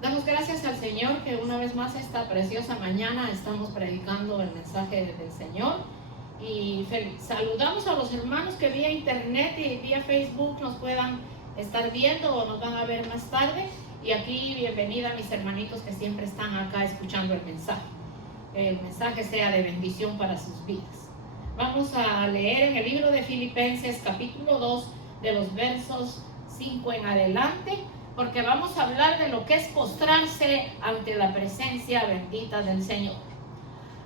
Damos gracias al Señor que una vez más esta preciosa mañana estamos predicando el mensaje del Señor y saludamos a los hermanos que vía internet y vía Facebook nos puedan estar viendo o nos van a ver más tarde. Y aquí bienvenida a mis hermanitos que siempre están acá escuchando el mensaje. Que el mensaje sea de bendición para sus vidas. Vamos a leer en el libro de Filipenses capítulo 2 de los versos 5 en adelante, porque vamos a hablar de lo que es postrarse ante la presencia bendita del Señor.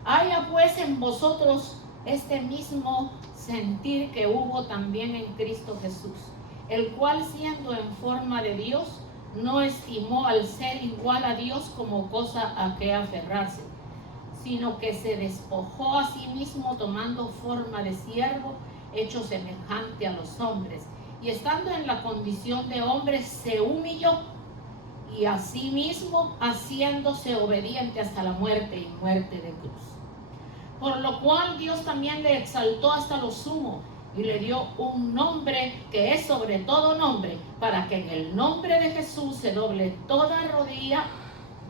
Haya pues en vosotros este mismo sentir que hubo también en Cristo Jesús, el cual siendo en forma de Dios, no estimó al ser igual a Dios como cosa a que aferrarse, sino que se despojó a sí mismo tomando forma de siervo, hecho semejante a los hombres, y estando en la condición de hombre se humilló, y asimismo haciéndose obediente hasta la muerte y muerte de cruz. Por lo cual Dios también le exaltó hasta lo sumo y le dio un nombre que es sobre todo nombre, para que en el nombre de Jesús se doble toda rodilla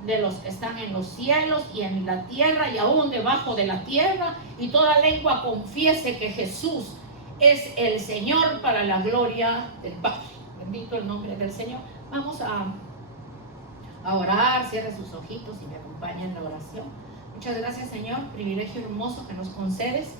de los que están en los cielos y en la tierra y aún debajo de la tierra, y toda lengua confiese que Jesús es el Señor, para la gloria del Padre. Bendito el nombre del Señor. Vamos a orar. Cierre sus ojitos y me acompaña en la oración. Muchas gracias, Señor, privilegio hermoso que nos concedes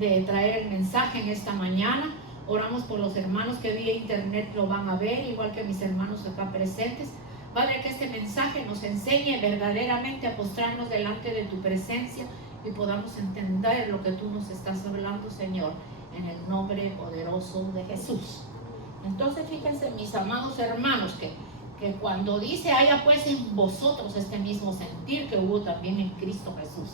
de traer el mensaje en esta mañana. Oramos por los hermanos que vía internet lo van a ver, igual que mis hermanos acá presentes. Padre, que este mensaje nos enseñe verdaderamente a postrarnos delante de tu presencia y podamos entender lo que tú nos estás hablando, Señor, en el nombre poderoso de Jesús. Entonces, fíjense, mis amados hermanos, que cuando dice haya pues en vosotros este mismo sentir que hubo también en Cristo Jesús,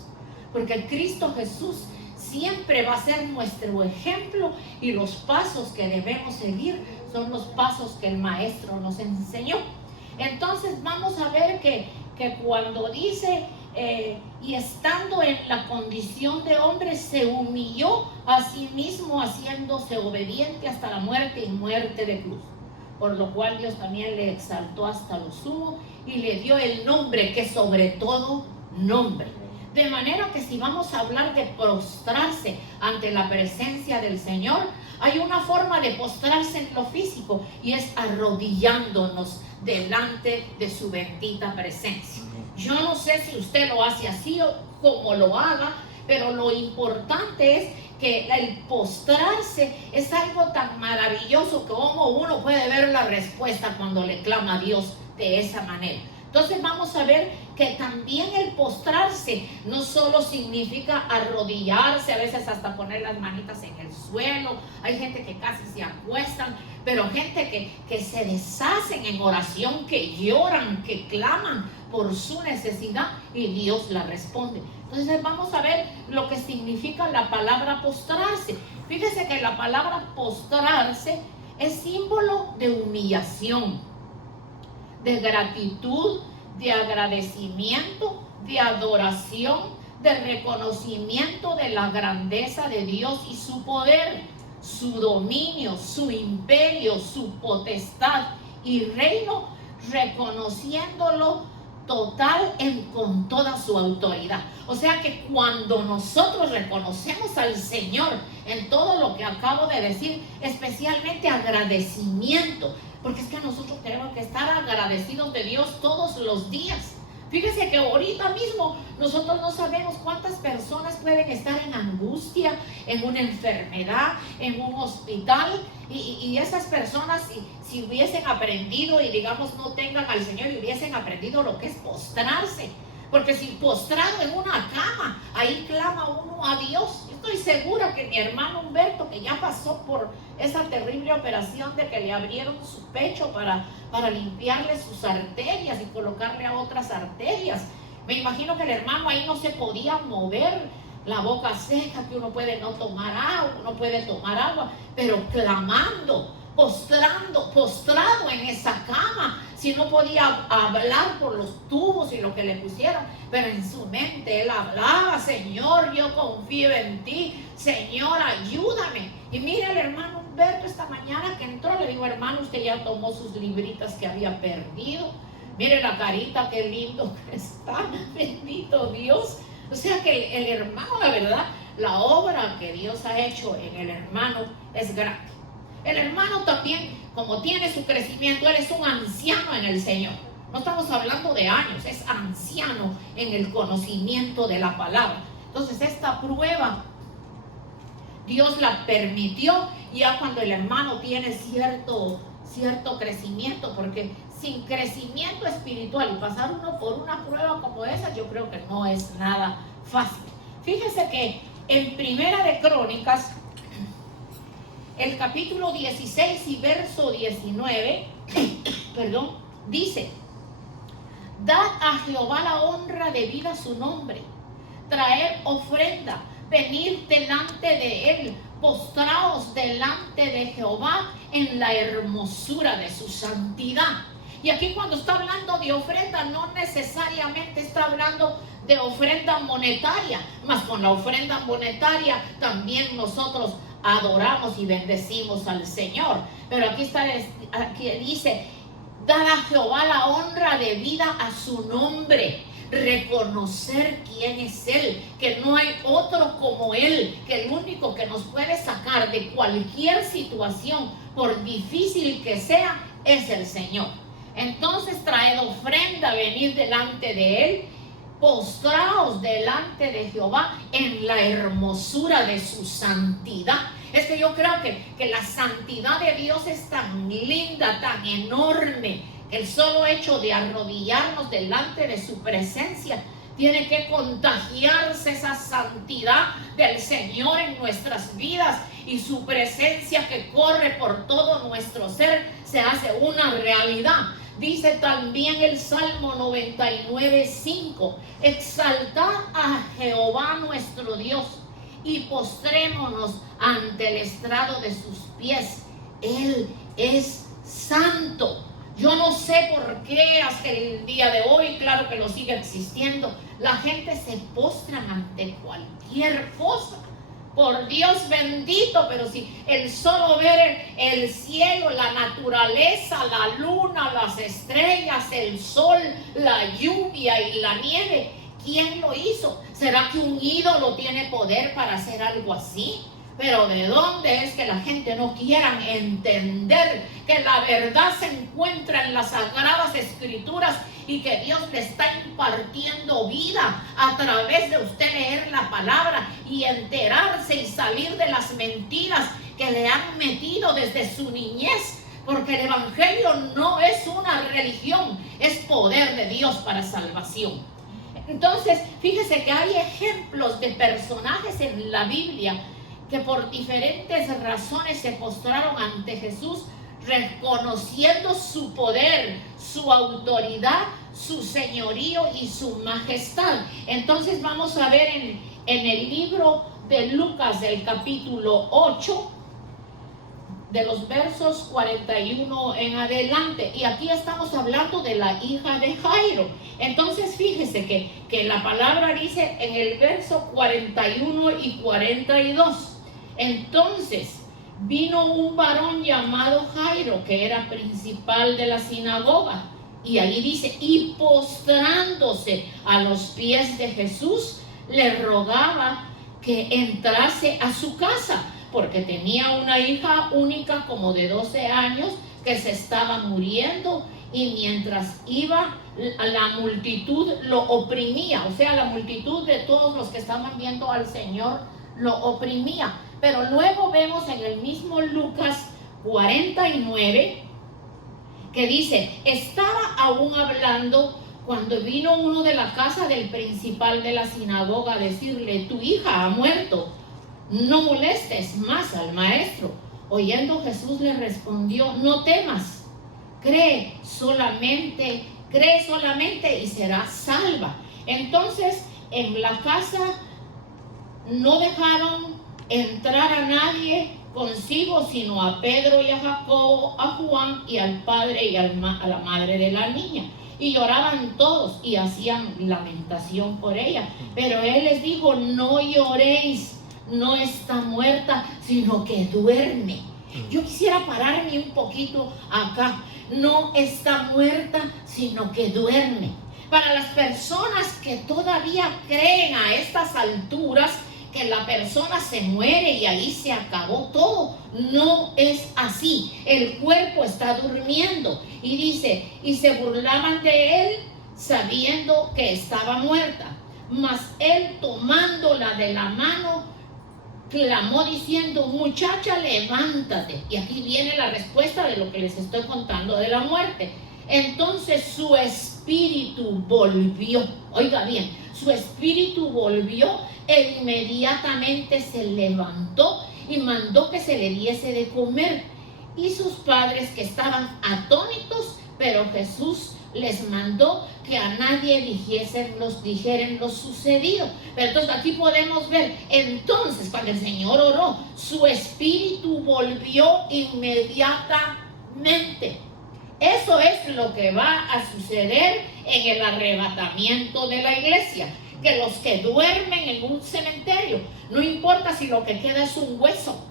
porque el Cristo Jesús siempre va a ser nuestro ejemplo y los pasos que debemos seguir son los pasos que el Maestro nos enseñó. Entonces vamos a ver que cuando dice y estando en la condición de hombre se humilló a sí mismo, haciéndose obediente hasta la muerte y muerte de cruz. Por lo cual Dios también le exaltó hasta lo sumo y le dio el nombre que sobre todo nombre. De manera que si vamos a hablar de postrarse ante la presencia del Señor, hay una forma de postrarse en lo físico y es arrodillándonos delante de su bendita presencia. Yo no sé si usted lo hace así o como lo haga, pero lo importante es que el postrarse es algo tan maravilloso que como uno puede ver la respuesta cuando le clama a Dios de esa manera. Entonces vamos a ver que también el postrarse no solo significa arrodillarse, a veces hasta poner las manitas en el suelo. Hay gente que casi se acuestan, pero gente que se deshacen en oración, que lloran, que claman por su necesidad y Dios la responde. Entonces vamos a ver lo que significa la palabra postrarse. Fíjese que la palabra postrarse es símbolo de humillación, de gratitud, de agradecimiento, de adoración, de reconocimiento de la grandeza de Dios y su poder, su dominio, su imperio, su potestad y reino, reconociéndolo total con toda su autoridad. O sea que cuando nosotros reconocemos al Señor en todo lo que acabo de decir, especialmente agradecimiento, porque es que nosotros tenemos que estar agradecidos de Dios todos los días. Fíjese que ahorita mismo nosotros no sabemos cuántas personas pueden estar en angustia, en una enfermedad, en un hospital, y esas personas si hubiesen aprendido y digamos no tengan al Señor y hubiesen aprendido lo que es postrarse, porque si postrado en una cama, ahí clama uno a Dios. Yo estoy segura que mi hermano Humberto, que ya pasó por esa terrible operación de que le abrieron su pecho para limpiarle sus arterias y colocarle a otras arterias, me imagino que el hermano ahí no se podía mover, la boca seca, que uno puede no tomar agua, no puede tomar agua, pero clamando, postrado en esa cama, si no podía hablar por los tubos y lo que le pusieron, pero en su mente él hablaba: Señor, yo confío en ti, Señor, ayúdame. Y mire el hermano Humberto esta mañana que entró, le digo: hermano, usted ya tomó sus libritas que había perdido. Mire la carita, qué lindo que está, bendito Dios. O sea que el hermano, la verdad, la obra que Dios ha hecho en el hermano es grande. El hermano también, como tiene su crecimiento, él es un anciano en el Señor. No estamos hablando de años, es anciano en el conocimiento de la palabra. Entonces esta prueba Dios la permitió ya cuando el hermano tiene cierto crecimiento, porque sin crecimiento espiritual y pasar uno por una prueba como esa, yo creo que no es nada fácil. Fíjese que en Primera de Crónicas, el capítulo 16 y verso 19, dice: dad a Jehová la honra debida a su nombre, traer ofrenda, venir delante de él, postraos delante de Jehová en la hermosura de su santidad. Y aquí cuando está hablando de ofrenda, no necesariamente está hablando de ofrenda monetaria, mas con la ofrenda monetaria también nosotros adoramos y bendecimos al Señor. Pero aquí dice: dad a Jehová la honra debida a su nombre. Reconocer quién es Él, que no hay otro como Él, que el único que nos puede sacar de cualquier situación, por difícil que sea, es el Señor. Entonces traed ofrenda, venid delante de Él, postraos delante de Jehová en la hermosura de su santidad. Es que yo creo que la santidad de Dios es tan linda, tan enorme. El solo hecho de arrodillarnos delante de su presencia tiene que contagiarse esa santidad del Señor en nuestras vidas, y su presencia que corre por todo nuestro ser se hace una realidad. Dice también el Salmo 99:5: exaltad a Jehová nuestro Dios y postrémonos ante el estrado de sus pies. Él es santo. Yo no sé por qué hasta el día de hoy, claro que lo sigue existiendo, la gente se postra ante cualquier cosa. Por Dios bendito, pero si el solo ver el cielo, la naturaleza, la luna, las estrellas, el sol, la lluvia y la nieve, ¿quién lo hizo? ¿Será que un ídolo tiene poder para hacer algo así? Pero ¿de dónde es que la gente no quiera entender que la verdad se encuentra en las sagradas escrituras y que Dios le está impartiendo vida a través de usted leer la palabra y enterarse y salir de las mentiras que le han metido desde su niñez? Porque el evangelio no es una religión, es poder de Dios para salvación. Entonces, fíjese que hay ejemplos de personajes en la Biblia que por diferentes razones se postraron ante Jesús, reconociendo su poder, su autoridad, su señorío y su majestad. Entonces vamos a ver en el libro de Lucas, del capítulo 8, de los versos 41 en adelante. Y aquí estamos hablando de la hija de Jairo. Entonces fíjese que la palabra dice en el verso 41 y 42. Entonces vino un varón llamado Jairo, que era principal de la sinagoga, y ahí dice: y postrándose a los pies de Jesús, le rogaba que entrase a su casa, porque tenía una hija única como de 12 años que se estaba muriendo, y mientras iba, la multitud lo oprimía. O sea, la multitud de todos los que estaban viendo al Señor lo oprimía. Pero luego vemos en el mismo Lucas 49 que dice: estaba aún hablando cuando vino uno de la casa del principal de la sinagoga a decirle: tu hija ha muerto, no molestes más al maestro. Oyendo, Jesús le respondió: no temas, cree solamente y serás salva. Entonces en la casa no dejaron entrar a nadie consigo, sino a Pedro y a Jacobo, a Juan y al padre y a la madre de la niña. Y lloraban todos y hacían lamentación por ella. Pero él les dijo: no lloréis, no está muerta, sino que duerme. Yo quisiera pararme un poquito acá. No está muerta, sino que duerme. Para las personas que todavía creen a estas alturas que la persona se muere y ahí se acabó todo, no es así. El cuerpo está durmiendo. Y dice, y se burlaban de él sabiendo que estaba muerta. Mas él, tomándola de la mano, clamó diciendo, muchacha, levántate. Y aquí viene la respuesta de lo que les estoy contando de la muerte. Entonces su espíritu volvió. Oiga bien, su espíritu volvió e inmediatamente se levantó y mandó que se le diese de comer. Y sus padres, que estaban atónitos, pero Jesús les mandó que a nadie dijeren lo sucedido. Pero entonces aquí podemos ver, entonces cuando el Señor oró, su espíritu volvió inmediatamente. Eso es lo que va a suceder en el arrebatamiento de la iglesia. Que los que duermen en un cementerio, no importa si lo que queda es un hueso,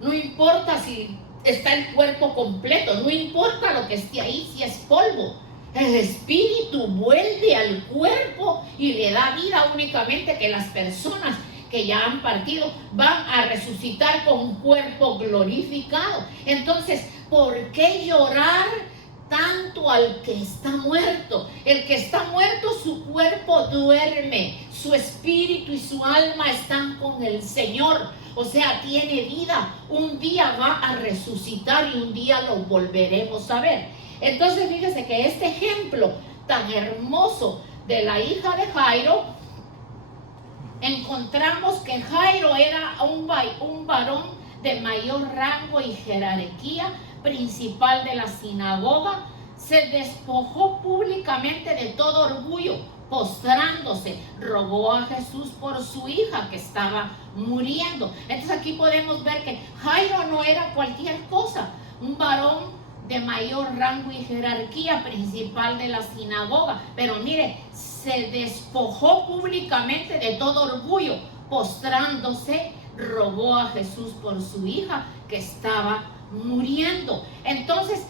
no importa si está el cuerpo completo, no importa lo que esté ahí, si es polvo, el espíritu vuelve al cuerpo y le da vida. Únicamente que las personas que ya han partido van a resucitar con un cuerpo glorificado. Entonces, ¿por qué llorar tanto al que está muerto? El que está muerto, su cuerpo duerme, su espíritu y su alma están con el Señor, o sea, tiene vida. Un día va a resucitar y un día lo volveremos a ver. Entonces fíjese que este ejemplo tan hermoso de la hija de Jairo, encontramos que Jairo era un varón de mayor rango y jerarquía, principal de la sinagoga. Se despojó públicamente de todo orgullo, postrándose, rogó a Jesús por su hija que estaba muriendo. Entonces aquí podemos ver que Jairo no era cualquier cosa, un varón de mayor rango y jerarquía, principal de la sinagoga. Pero mire, se despojó públicamente de todo orgullo, postrándose, rogó a Jesús por su hija que estaba muriendo. Entonces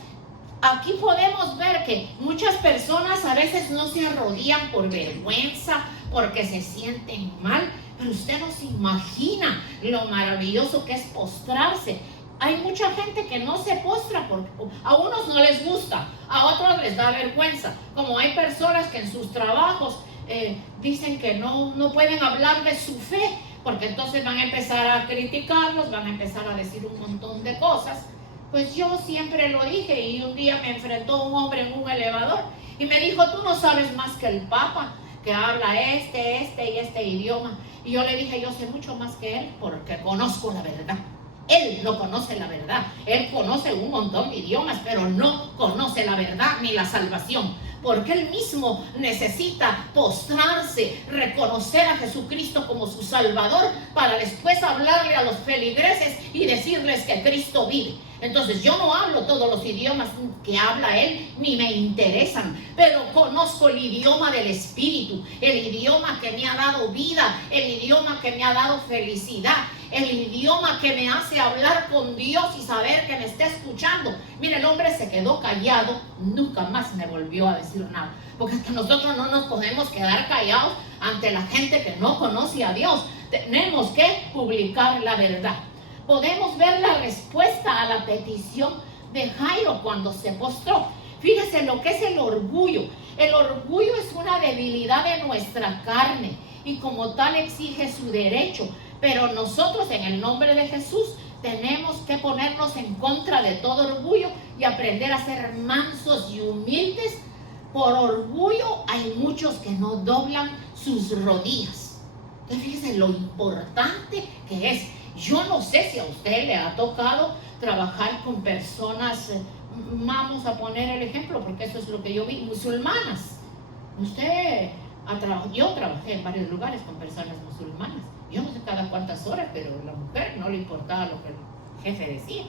aquí podemos ver que muchas personas a veces no se arrodillan por vergüenza, porque se sienten mal, pero usted no se imagina lo maravilloso que es postrarse. Hay mucha gente que no se postra porque a unos no les gusta, a otros les da vergüenza. Como hay personas que en sus trabajos dicen que no pueden hablar de su fe, porque entonces van a empezar a criticarlos, van a empezar a decir un montón de cosas. Pues yo siempre lo dije, y un día me enfrentó un hombre en un elevador y me dijo, tú no sabes más que el Papa, que habla este idioma. Y yo le dije, yo sé mucho más que él porque conozco la verdad. Él no conoce la verdad, él conoce un montón de idiomas, pero no conoce la verdad ni la salvación, porque él mismo necesita postrarse, reconocer a Jesucristo como su Salvador, para después hablarle a los feligreses y decirles que Cristo vive. Entonces yo no hablo todos los idiomas que habla él, ni me interesan, pero conozco el idioma del Espíritu, el idioma que me ha dado vida, el idioma que me ha dado felicidad, el idioma que me hace hablar con Dios y saber que me está escuchando. Mire, el hombre se quedó callado, nunca más me volvió a decir nada, porque es que nosotros no nos podemos quedar callados ante la gente que no conoce a Dios. Tenemos que publicar la verdad. Podemos ver la respuesta a la petición de Jairo cuando se postró. Fíjese lo que es el orgullo. El orgullo es una debilidad de nuestra carne y como tal exige su derecho. Pero nosotros, en el nombre de Jesús, tenemos que ponernos en contra de todo orgullo y aprender a ser mansos y humildes. Por orgullo hay muchos que no doblan sus rodillas. Entonces fíjese lo importante que es. Yo no sé si a usted le ha tocado trabajar con personas, vamos a poner el ejemplo, porque eso es lo que yo vi, musulmanas. Yo trabajé en varios lugares con personas musulmanas. Yo no sé cada cuántas horas, pero la mujer no le importaba lo que el jefe decía.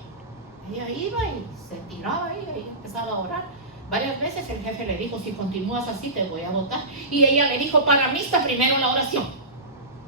Ella iba y se tiraba ahí y empezaba a orar. Varias veces el jefe le dijo, si continúas así te voy a votar. Y ella le dijo, para mí está primero la oración.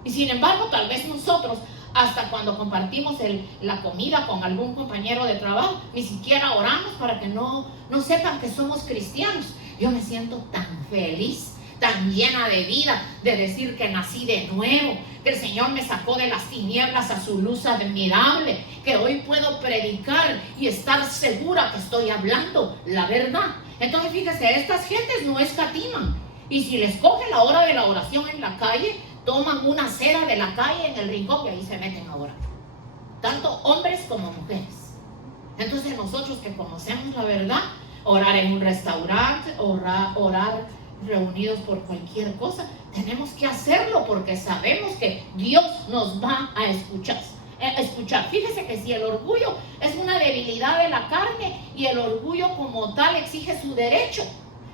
Y sin embargo, tal vez nosotros hasta cuando compartimos la comida con algún compañero de trabajo, ni siquiera oramos para que no sepan que somos cristianos. Yo me siento tan feliz, tan llena de vida, de decir que nací de nuevo, que el Señor me sacó de las tinieblas a su luz admirable, que hoy puedo predicar y estar segura que estoy hablando la verdad. Entonces fíjese, estas gentes no escatiman, y si les coge la hora de la oración en la calle, toman una acera de la calle en el rincón y ahí se meten a orar, tanto hombres como mujeres. Entonces nosotros que conocemos la verdad, orar en un restaurante, orar reunidos por cualquier cosa, tenemos que hacerlo porque sabemos que Dios nos va a escuchar. Fíjese que si el orgullo es una debilidad de la carne y el orgullo como tal exige su derecho,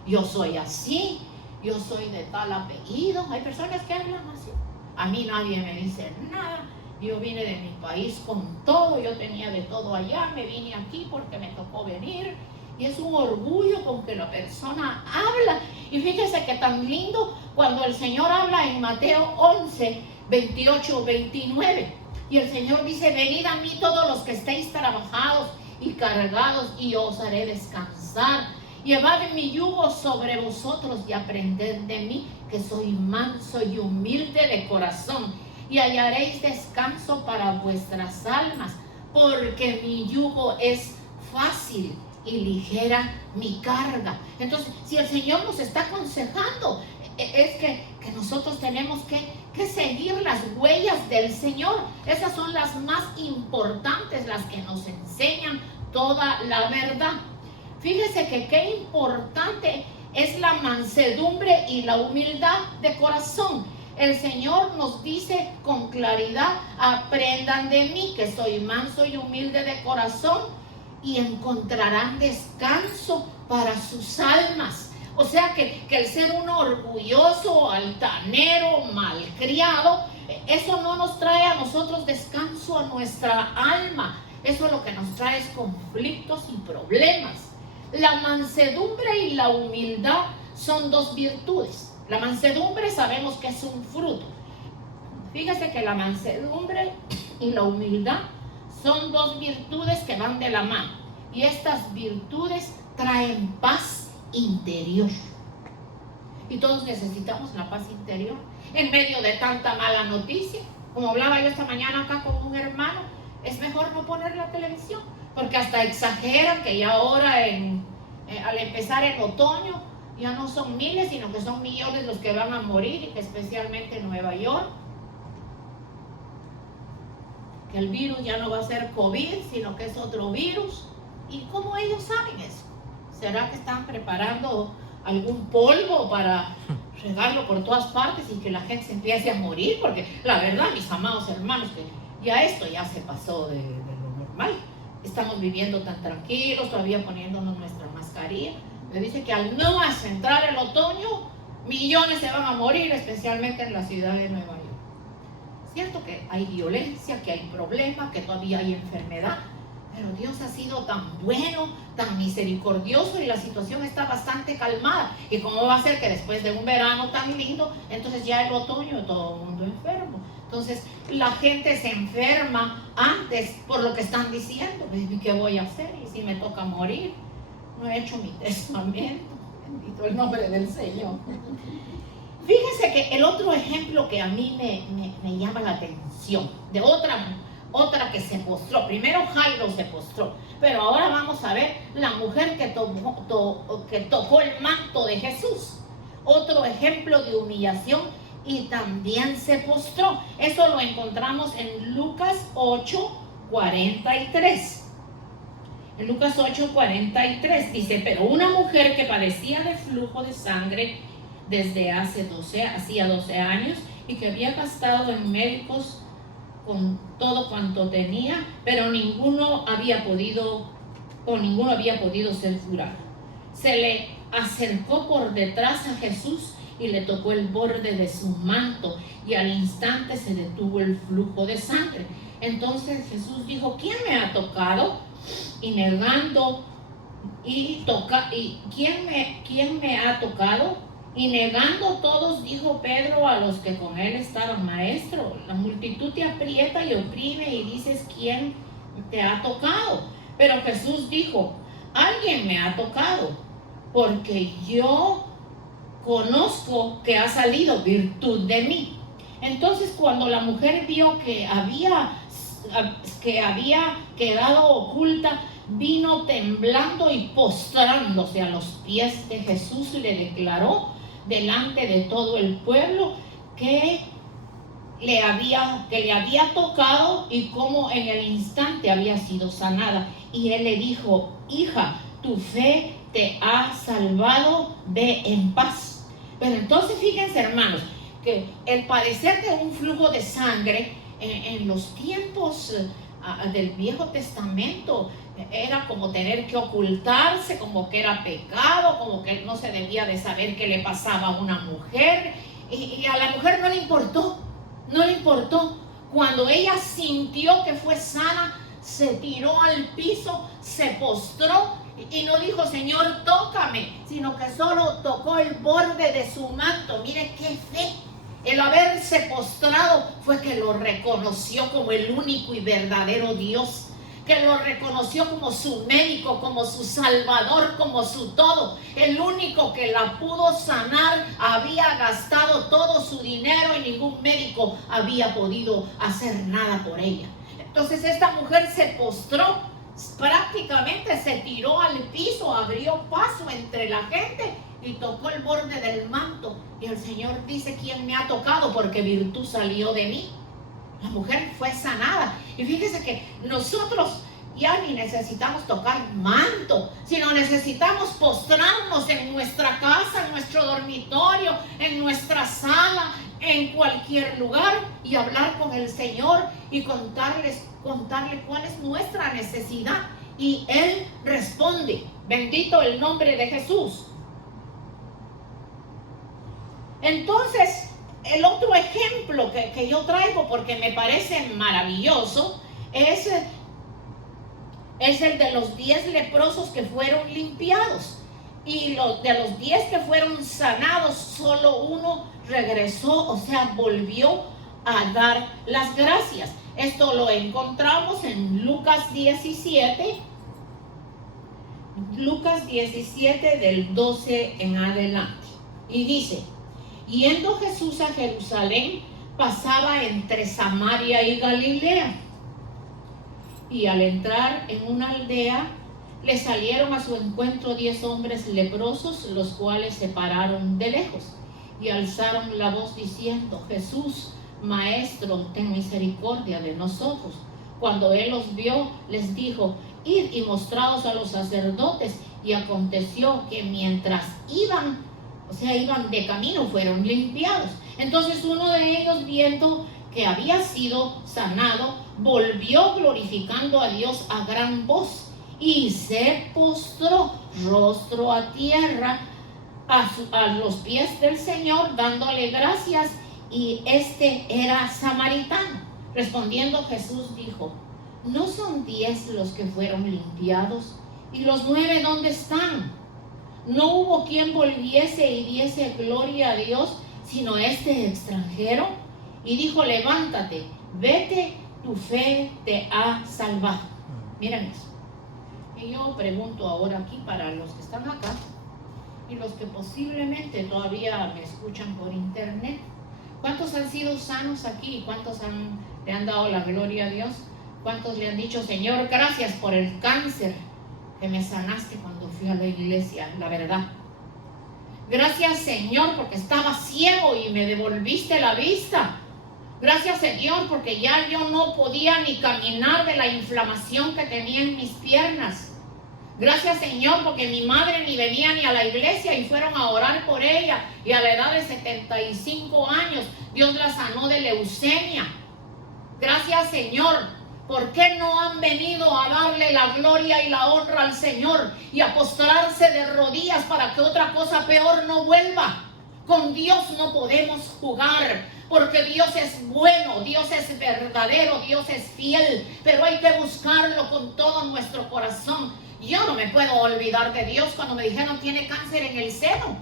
yo soy así, yo soy de tal apellido. Hay personas que hablan así. A mí nadie me dice nada. Yo vine de mi país con todo, yo tenía de todo allá, me vine aquí porque me tocó venir. Y es un orgullo con que la persona habla. Y fíjese que tan lindo cuando el Señor habla en Mateo 11, 28, 29. Y el Señor dice: venid a mí todos los que estéis trabajados y cargados, y yo os haré descansar. Llevad mi yugo sobre vosotros y aprended de mí, que soy manso y humilde de corazón, y hallaréis descanso para vuestras almas, porque mi yugo es fácil y ligera mi carga. Entonces, si el Señor nos está aconsejando, es que nosotros tenemos que seguir las huellas del Señor. Esas son las más importantes, las que nos enseñan toda la verdad. Fíjese que qué importante es la mansedumbre y la humildad de corazón. El Señor nos dice con claridad: aprendan de mí, que soy manso y humilde de corazón, y encontrarán descanso para sus almas. O sea que el ser uno orgulloso, altanero, malcriado, eso no nos trae a nosotros descanso a nuestra alma. Eso lo que nos trae es conflictos y problemas. La mansedumbre y la humildad son dos virtudes. La mansedumbre sabemos que es un fruto. Fíjese que la mansedumbre y la humildad son dos virtudes que van de la mano. Y estas virtudes traen paz interior. Y todos necesitamos la paz interior en medio de tanta mala noticia. Como hablaba yo esta mañana acá con un hermano, es mejor no poner la televisión, porque hasta exageran que ya ahora al empezar el otoño ya no son miles, sino que son millones los que van a morir, y que especialmente en Nueva York, que el virus ya no va a ser COVID, sino que es otro virus. ¿Y cómo ellos saben eso? ¿Será que están preparando algún polvo para regarlo por todas partes y que la gente se empiece a morir? Porque la verdad, mis amados hermanos, que ya esto ya se pasó de lo normal. Estamos viviendo tan tranquilos, todavía poniéndonos nuestra mascarilla. Le dice que al no más entrar el otoño, millones se van a morir, especialmente en la ciudad de Nueva York. Cierto que hay violencia, que hay problemas, que todavía hay enfermedad, pero Dios ha sido tan bueno, tan misericordioso, y la situación está bastante calmada. ¿Y cómo va a ser que después de un verano tan lindo, entonces ya el otoño todo el mundo enfermo? Entonces la gente se enferma antes por lo que están diciendo. ¿Y qué voy a hacer? ¿Y si me toca morir? No he hecho mi testamento. Bendito el nombre del Señor. Fíjese que el otro ejemplo que a mí me llama la atención, de otra que se postró. Primero Jairo se postró, pero ahora vamos a ver la mujer que tocó el manto de Jesús. Otro ejemplo de humillación, y también se postró. Eso lo encontramos en Lucas 8:43. En Lucas 8:43 dice: pero una mujer que padecía de flujo de sangre desde hacía 12 años, y que había gastado en médicos con todo cuanto tenía, pero ninguno había podido ser curado. Se le acercó por detrás a Jesús y le tocó el borde de su manto, y al instante se detuvo el flujo de sangre. Entonces Jesús dijo: ¿quién me ha tocado? Y negando, ¿quién me ha tocado? Y negando todos, dijo Pedro a los que con él estaban: Maestro, la multitud te aprieta y oprime y dices: ¿quién te ha tocado? Pero Jesús dijo: alguien me ha tocado, porque yo conozco que ha salido virtud de mí. Entonces, cuando la mujer vio que había quedado oculta, vino temblando y postrándose a los pies de Jesús, le declaró delante de todo el pueblo que le había tocado y cómo en el instante había sido sanada. Y él le dijo: hija, tu fe te ha salvado, ve en paz. Pero entonces fíjense, hermanos, que el padecer de un flujo de sangre en los tiempos del Viejo Testamento era como tener que ocultarse, como que era pecado, como que no se debía de saber qué le pasaba a una mujer, y a la mujer no le importó. Cuando ella sintió que fue sana, se tiró al piso, se postró y no dijo: Señor, tócame, sino que solo tocó el borde de su manto. Mire qué fe. El haberse postrado fue que lo reconoció como el único y verdadero Dios, que lo reconoció como su médico, como su salvador, como su todo. El único que la pudo sanar había gastado todo su dinero y ningún médico había podido hacer nada por ella. Entonces esta mujer se postró, prácticamente se tiró al piso, abrió paso entre la gente y tocó el borde del manto. Y el Señor dice: ¿quién me ha tocado? Porque virtud salió de mí. La mujer fue sanada. Y fíjese que nosotros ya ni necesitamos tocar manto, sino necesitamos postrarnos en nuestra casa, en nuestro dormitorio, en nuestra sala, en cualquier lugar, y hablar con el Señor y contarle cuál es nuestra necesidad. Y Él responde. Bendito el nombre de Jesús. Entonces, el otro ejemplo que yo traigo, porque me parece maravilloso, es el de los 10 leprosos que fueron limpiados. Y de los 10 que fueron sanados, solo uno regresó, o sea, volvió a dar las gracias. Esto lo encontramos en Lucas 17. Lucas 17 del 12 en adelante. Y dice: yendo Jesús a Jerusalén, pasaba entre Samaria y Galilea. Y al entrar en una aldea, le salieron a su encuentro 10 hombres leprosos, los cuales se pararon de lejos y alzaron la voz diciendo: Jesús, Maestro, ten misericordia de nosotros. Cuando él los vio, les dijo: id y mostraos a los sacerdotes. Y aconteció que mientras iban de camino, fueron limpiados. Entonces uno de ellos, viendo que había sido sanado, volvió glorificando a Dios a gran voz y se postró rostro a tierra a los pies del Señor, dándole gracias. Y este era samaritano. Respondiendo Jesús dijo: ¿no son 10 los que fueron limpiados? ¿Y los 9 dónde están? No hubo quien volviese y diese gloria a Dios, sino este extranjero. Y dijo: levántate, vete, tu fe te ha salvado. Miren eso. Y yo pregunto ahora aquí para los que están acá y los que posiblemente todavía me escuchan por internet: ¿cuántos han sido sanos aquí? ¿Cuántos le han dado la gloria a Dios? ¿Cuántos le han dicho: Señor, gracias por el cáncer que me sanaste cuando fui a la iglesia? La verdad. Gracias, Señor, porque estaba ciego y me devolviste la vista. Gracias, Señor, porque ya yo no podía ni caminar de la inflamación que tenía en mis piernas. Gracias, Señor, porque mi madre ni venía ni a la iglesia y fueron a orar por ella. Y a la edad de 75 años, Dios la sanó de leucemia. Gracias, Señor. ¿Por qué no han venido a darle la gloria y la honra al Señor y a postrarse de rodillas para que otra cosa peor no vuelva? Con Dios no podemos jugar, porque Dios es bueno, Dios es verdadero, Dios es fiel, pero hay que buscarlo con todo nuestro corazón. Yo no me puedo olvidar de Dios cuando me dijeron: tiene cáncer en el seno.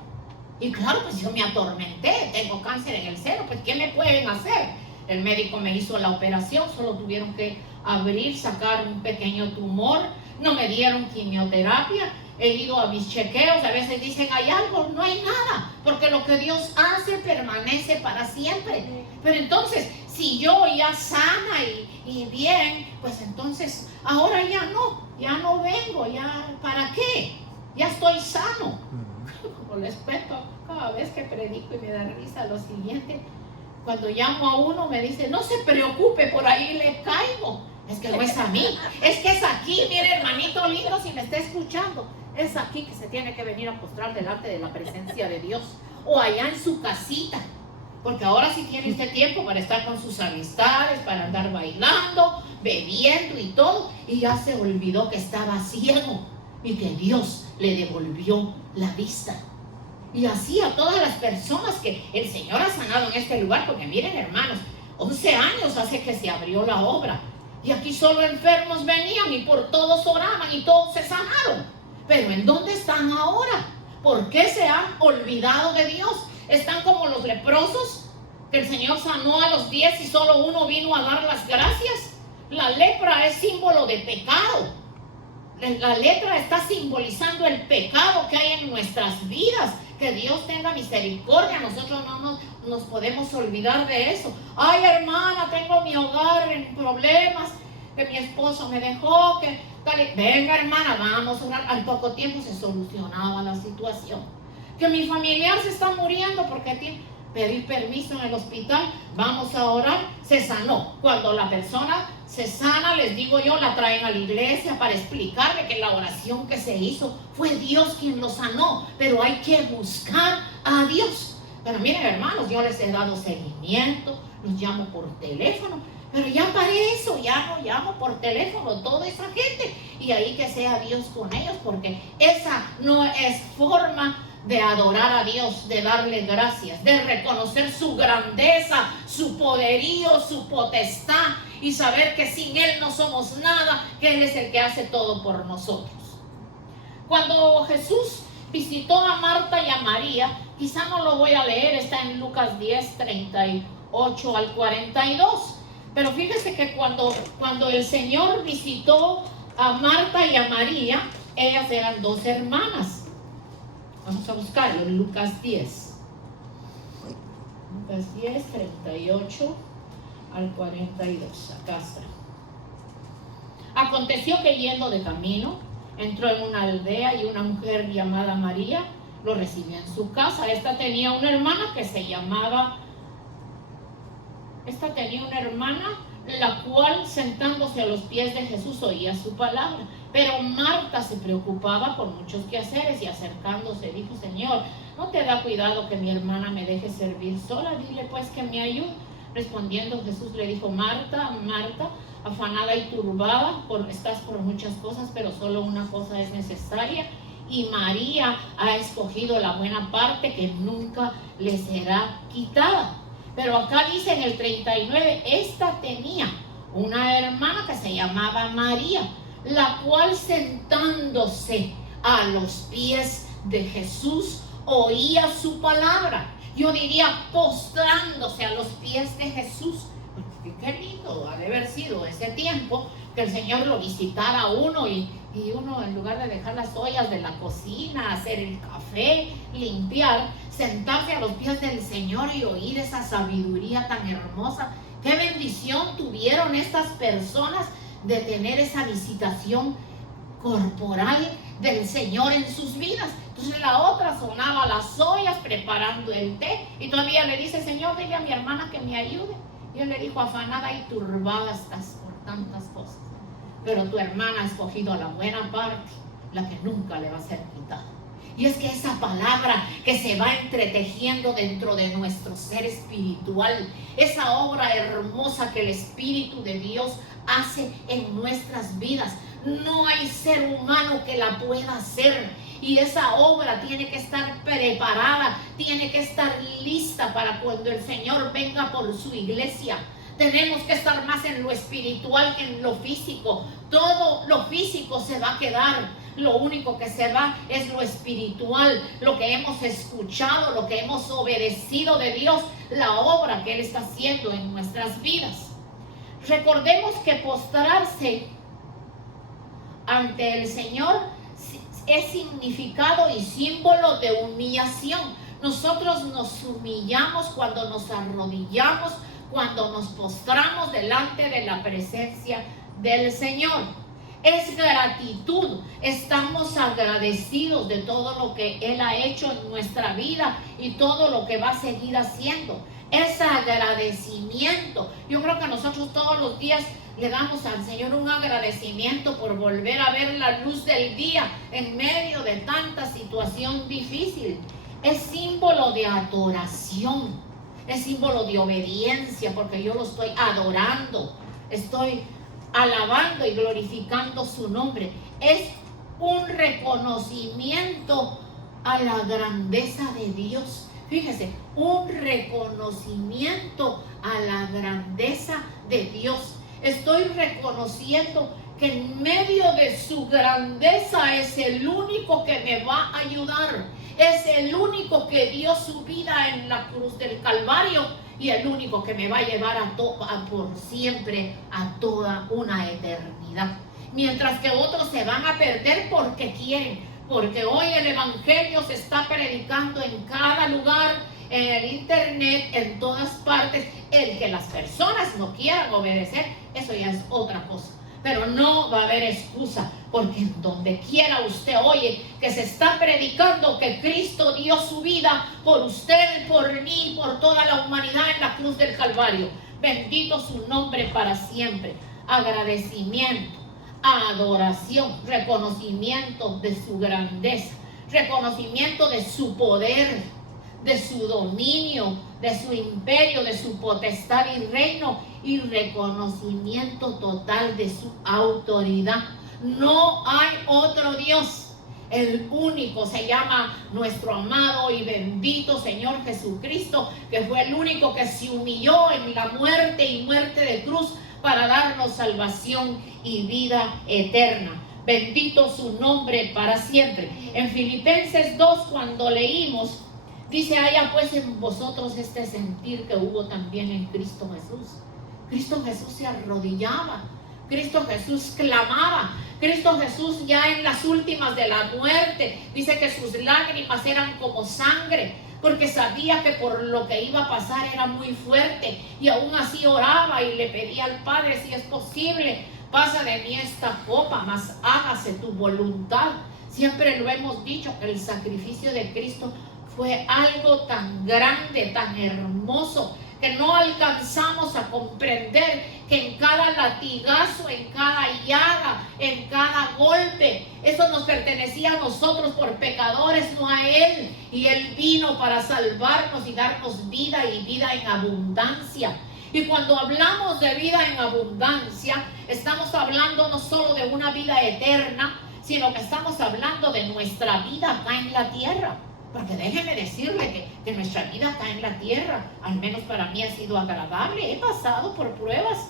Y claro, pues yo me atormenté, tengo cáncer en el seno, pues ¿qué me pueden hacer? El médico me hizo la operación, solo tuvieron que abrir, sacar un pequeño tumor, no me dieron quimioterapia, he ido a mis chequeos, a veces dicen hay algo, no hay nada, porque lo que Dios hace permanece para siempre. Pero entonces, si yo ya sana y bien, pues entonces ahora ya no vengo, ya, ¿para qué? Ya estoy sano. Como les cuento cada vez que predico y me da risa lo siguiente, cuando llamo a uno me dice, no se preocupe, por ahí le caigo. Es que no es a mí, es que es aquí, mire hermanito lindo, si me está escuchando, es aquí que se tiene que venir a postrar delante de la presencia de Dios, o allá en su casita, porque ahora sí tiene usted tiempo para estar con sus amistades, para andar bailando, bebiendo y todo, y ya se olvidó que estaba ciego y que Dios le devolvió la vista. Y así a todas las personas que el Señor ha sanado en este lugar, porque miren hermanos, 11 años hace que se abrió la obra, y aquí solo enfermos venían y por todos oraban y todos se sanaron. Pero ¿en dónde están ahora? ¿Por qué se han olvidado de Dios? Están como los leprosos, que el Señor sanó a los 10 y solo uno vino a dar las gracias. La lepra es símbolo de pecado. La lepra está simbolizando el pecado que hay en nuestras vidas. Que Dios tenga misericordia. Nosotros no nos podemos olvidar de eso. Ay, hermana, tengo mi hogar en problemas, que mi esposo me dejó, que tal. Venga, hermana, vamos a orar. Al poco tiempo se solucionaba la situación. Que mi familiar se está muriendo porque tiene pedir permiso en el hospital, vamos a orar, se sanó. Cuando la persona se sana, les digo yo, la traen a la iglesia para explicarle que la oración que se hizo fue Dios quien lo sanó, pero hay que buscar a Dios. Pero miren hermanos, yo les he dado seguimiento, los llamo por teléfono, pero ya paré eso, ya no llamo por teléfono toda esa gente, y ahí que sea Dios con ellos, porque esa no es forma de adorar a Dios, de darle gracias, de reconocer su grandeza, su poderío, su potestad, y saber que sin Él no somos nada, que Él es el que hace todo por nosotros. Cuando Jesús visitó a Marta y a María, quizá no lo voy a leer, está en Lucas 10, 38 al 42, pero fíjese que cuando el Señor visitó a Marta y a María, ellas eran dos hermanas. Vamos a buscarlo en Lucas 10. Lucas 10, 38 al 42. Acá está. Aconteció que yendo de camino, entró en una aldea y una mujer llamada María lo recibió en su casa. Esta tenía una hermana, la cual sentándose a los pies de Jesús oía su palabra. Pero Marta se preocupaba por muchos quehaceres y acercándose dijo: Señor, ¿no te da cuidado que mi hermana me deje servir sola? Dile pues que me ayude. Respondiendo Jesús le dijo: Marta, Marta, afanada y turbada, estás por muchas cosas, pero solo una cosa es necesaria, y María ha escogido la buena parte que nunca le será quitada. Pero acá dice en el 39, esta tenía una hermana que se llamaba María, la cual sentándose a los pies de Jesús oía su palabra. Yo diría postrándose a los pies de Jesús. Qué lindo ha de haber sido ese tiempo que el Señor lo visitara a uno y uno, en lugar de dejar las ollas de la cocina, hacer el café, limpiar, sentarse a los pies del Señor y oír esa sabiduría tan hermosa. Qué bendición tuvieron estas personas de tener esa visitación corporal del Señor en sus vidas. Entonces la otra sonaba las ollas preparando el té y todavía le dice: Señor, dile a mi hermana que me ayude. Y él le dijo: afanada y turbada estás por tantas cosas, pero tu hermana ha escogido la buena parte, la que nunca le va a ser quitada. Y es que esa palabra que se va entretejiendo dentro de nuestro ser espiritual, esa obra hermosa que el Espíritu de Dios hace en nuestras vidas, no hay ser humano que la pueda hacer. Y esa obra tiene que estar preparada, tiene que estar lista para cuando el Señor venga por su iglesia. Tenemos que estar más en lo espiritual que en lo físico. Todo lo físico se va a quedar. lo único que se va es lo espiritual, lo que hemos escuchado, lo que hemos obedecido de Dios, la obra que Él está haciendo en nuestras vidas. Recordemos que postrarse ante el Señor es significado y símbolo de humillación. Nosotros nos humillamos cuando nos arrodillamos, cuando nos postramos delante de la presencia del Señor. Es gratitud, estamos agradecidos de todo lo que Él ha hecho en nuestra vida y todo lo que va a seguir haciendo. Es agradecimiento. Yo creo que nosotros todos los días le damos al Señor un agradecimiento por volver a ver la luz del día en medio de tanta situación difícil. Es símbolo de adoración, es símbolo de obediencia, porque yo lo estoy adorando, estoy alabando y glorificando su nombre. Es un reconocimiento a la grandeza de Dios. Fíjese, un reconocimiento a la grandeza de Dios. Estoy reconociendo que en medio de su grandeza es el único que me va a ayudar. Es el único que dio su vida en la cruz del Calvario y el único que me va a llevar por siempre a toda una eternidad. Mientras que otros se van a perder porque quieren, porque hoy el evangelio se está predicando en cada lugar, en el internet, en todas partes. El que las personas no quieran obedecer, eso ya es otra cosa. Pero no va a haber excusa, porque en donde quiera usted oye que se está predicando que Cristo dio su vida por usted, por mí, por toda la humanidad en la cruz del Calvario. Bendito su nombre para siempre. Agradecimiento, adoración, reconocimiento de su grandeza, reconocimiento de su poder, de su dominio, de su imperio, de su potestad y reino, y reconocimiento total de su autoridad. No hay otro Dios. El único se llama nuestro amado y bendito Señor Jesucristo, que fue el único que se humilló en la muerte y muerte de cruz para darnos salvación y vida eterna. Bendito su nombre para siempre. En Filipenses 2, cuando leímos, dice: haya pues en vosotros este sentir que hubo también en Cristo Jesús. Cristo Jesús se arrodillaba, Cristo Jesús clamaba, Cristo Jesús ya en las últimas de la muerte, dice que sus lágrimas eran como sangre, porque sabía que por lo que iba a pasar era muy fuerte, y aún así oraba y le pedía al Padre: si es posible, pasa de mí esta copa, mas hágase tu voluntad. Siempre lo hemos dicho, que el sacrificio de Cristo fue algo tan grande, tan hermoso, que no alcanzamos a comprender que en cada latigazo, en cada llaga, en cada golpe, eso nos pertenecía a nosotros por pecadores, no a Él. Y Él vino para salvarnos y darnos vida, y vida en abundancia. Y cuando hablamos de vida en abundancia, estamos hablando no solo de una vida eterna, sino que estamos hablando de nuestra vida acá en la tierra. Porque déjeme decirle que nuestra vida acá en la tierra, al menos para mí, ha sido agradable. He pasado por pruebas,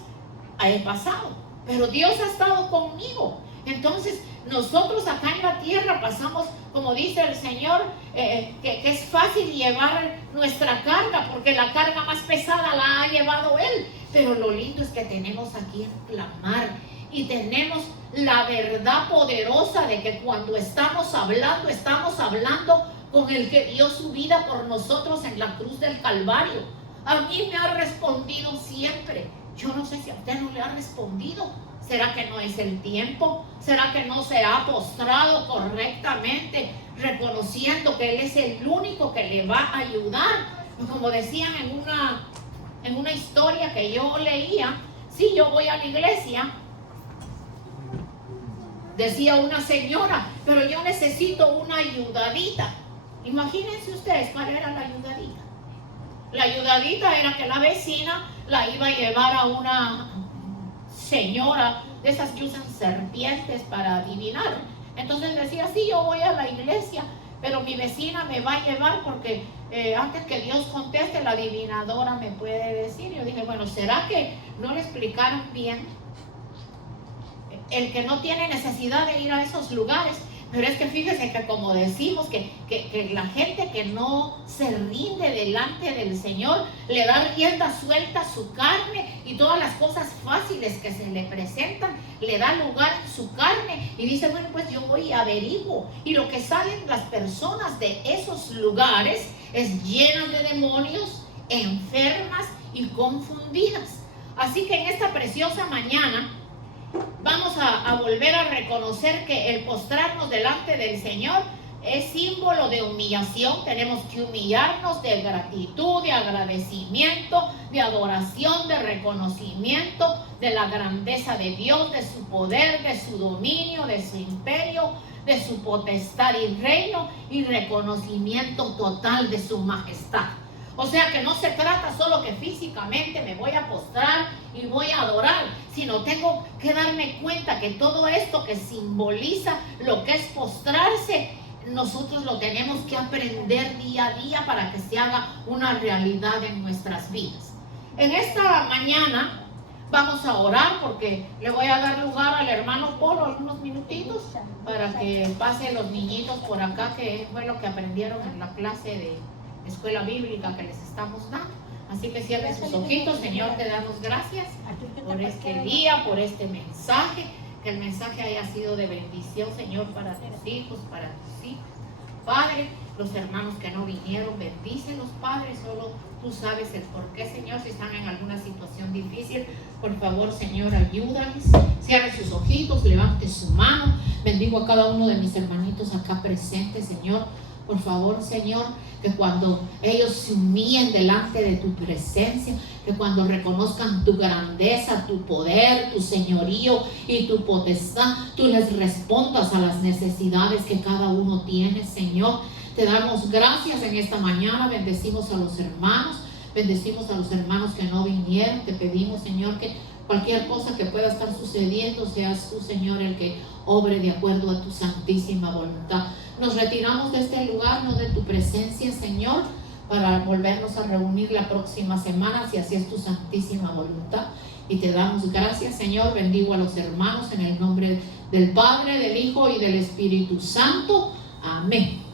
he pasado, pero Dios ha estado conmigo. Entonces nosotros acá en la tierra pasamos, como dice el Señor, que es fácil llevar nuestra carga, porque la carga más pesada la ha llevado Él. Pero lo lindo es que tenemos a quien clamar, y tenemos la verdad poderosa de que cuando estamos hablando con el que dio su vida por nosotros en la cruz del Calvario. A mí me ha respondido siempre. Yo no sé si a usted no le ha respondido. ¿Será que no es el tiempo? ¿Será que no se ha postrado correctamente, reconociendo que Él es el único que le va a ayudar? Como decían en una historia que yo leía, si yo voy a la iglesia, decía una señora, pero yo necesito una ayudadita. Imagínense ustedes cuál era la ayudadita. La ayudadita era que la vecina la iba a llevar a una señora de esas que usan serpientes para adivinar. Entonces decía: sí, yo voy a la iglesia, pero mi vecina me va a llevar porque antes que Dios conteste, la adivinadora me puede decir. Yo dije: bueno, ¿será que no le explicaron bien? El que no tiene necesidad de ir a esos lugares Pero es que fíjese que como decimos que la gente que no se rinde delante del Señor le da rienda suelta a su carne y todas las cosas fáciles que se le presentan le da lugar en su carne y dice, bueno, pues yo voy y averiguo, y lo que salen las personas de esos lugares es llenas de demonios, enfermas y confundidas. Así que en esta preciosa mañana vamos a volver a reconocer que el postrarnos delante del Señor es símbolo de humillación. Tenemos que humillarnos, de gratitud, de agradecimiento, de adoración, de reconocimiento de la grandeza de Dios, de su poder, de su dominio, de su imperio, de su potestad y reino, y reconocimiento total de su majestad. O sea que no se trata solo que físicamente me voy a postrar y voy a adorar, sino tengo que darme cuenta que todo esto que simboliza lo que es postrarse, nosotros lo tenemos que aprender día a día para que se haga una realidad en nuestras vidas. En esta mañana vamos a orar porque le voy a dar lugar al hermano Polo algunos minutitos para que pasen los niñitos por acá, que fue lo que aprendieron en la clase de escuela bíblica que les estamos dando. Así que cierren sus ojitos. Señor, te damos gracias por este día, por este mensaje, que el mensaje haya sido de bendición, Señor, para tus hijos, para tus hijas. Padre, los hermanos que no vinieron, bendícelos, Padre, solo tú sabes el por qué, Señor. Si están en alguna situación difícil, por favor, Señor, ayúdales. Cierre sus ojitos, levante su mano. Bendigo a cada uno de mis hermanitos acá presentes, Señor. Por favor, Señor, que cuando ellos se humillen delante de tu presencia, que cuando reconozcan tu grandeza, tu poder, tu señorío y tu potestad, tú les respondas a las necesidades que cada uno tiene, Señor. Te damos gracias en esta mañana, bendecimos a los hermanos que no vinieron. Te pedimos, Señor, que cualquier cosa que pueda estar sucediendo, seas tú, Señor, el que obre de acuerdo a tu santísima voluntad. Nos retiramos de este lugar, no de tu presencia, Señor, para volvernos a reunir la próxima semana, si así es tu santísima voluntad. Y te damos gracias, Señor. Bendigo a los hermanos en el nombre del Padre, del Hijo y del Espíritu Santo. Amén.